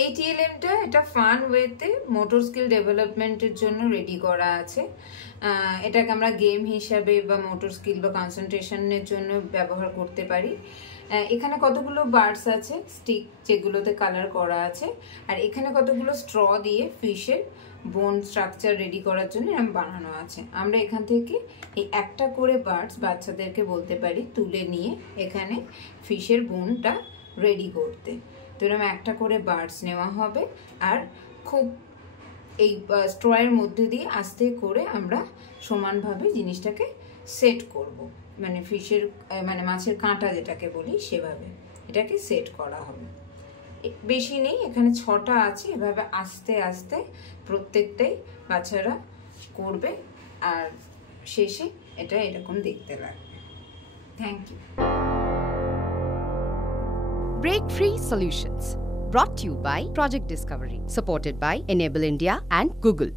এই টিএলএমটা এটা ফান ওয়েতে মোটর স্কিল ডেভেলপমেন্টের জন্য রেডি করা আছে। এটাকে আমরা গেম হিসাবে বা মোটর স্কিল বা কনসেন্ট্রেশনের জন্য ব্যবহার করতে পারি। এখানে কতগুলো বার্ডস আছে স্টিক যেগুলোতে কালার করা আছে, আর এখানে কতগুলো স্ট্র দিয়ে ফিশের বোন স্ট্রাকচার রেডি করার জন্য এরকম বানানো আছে। আমরা এখান থেকে এই একটা করে বার্ডস বাচ্চাদেরকে বলতে পারি তুলে নিয়ে এখানে ফিশের বোনটা রেডি করতে। তো এরকম একটা করে বার্ডস নেওয়া হবে, আর খুব এই স্ট্রয়ের মধ্যে দিয়ে আস্তে করে আমরা সমানভাবে জিনিসটাকে সেট করব, মানে ফিশের মানে মাছের কাঁটা যেটাকে বলি সেভাবে এটাকে সেট করা হবে। বেশি নেই, এখানে 6টা আছে। এভাবে আস্তে আস্তে প্রত্যেকটাই বাচ্চারা করবে, আর শেষে এটা এরকম দেখতে লাগবে। Thank you. Break Free Solutions, brought to you by Project Discovery, supported by Enable India and Google.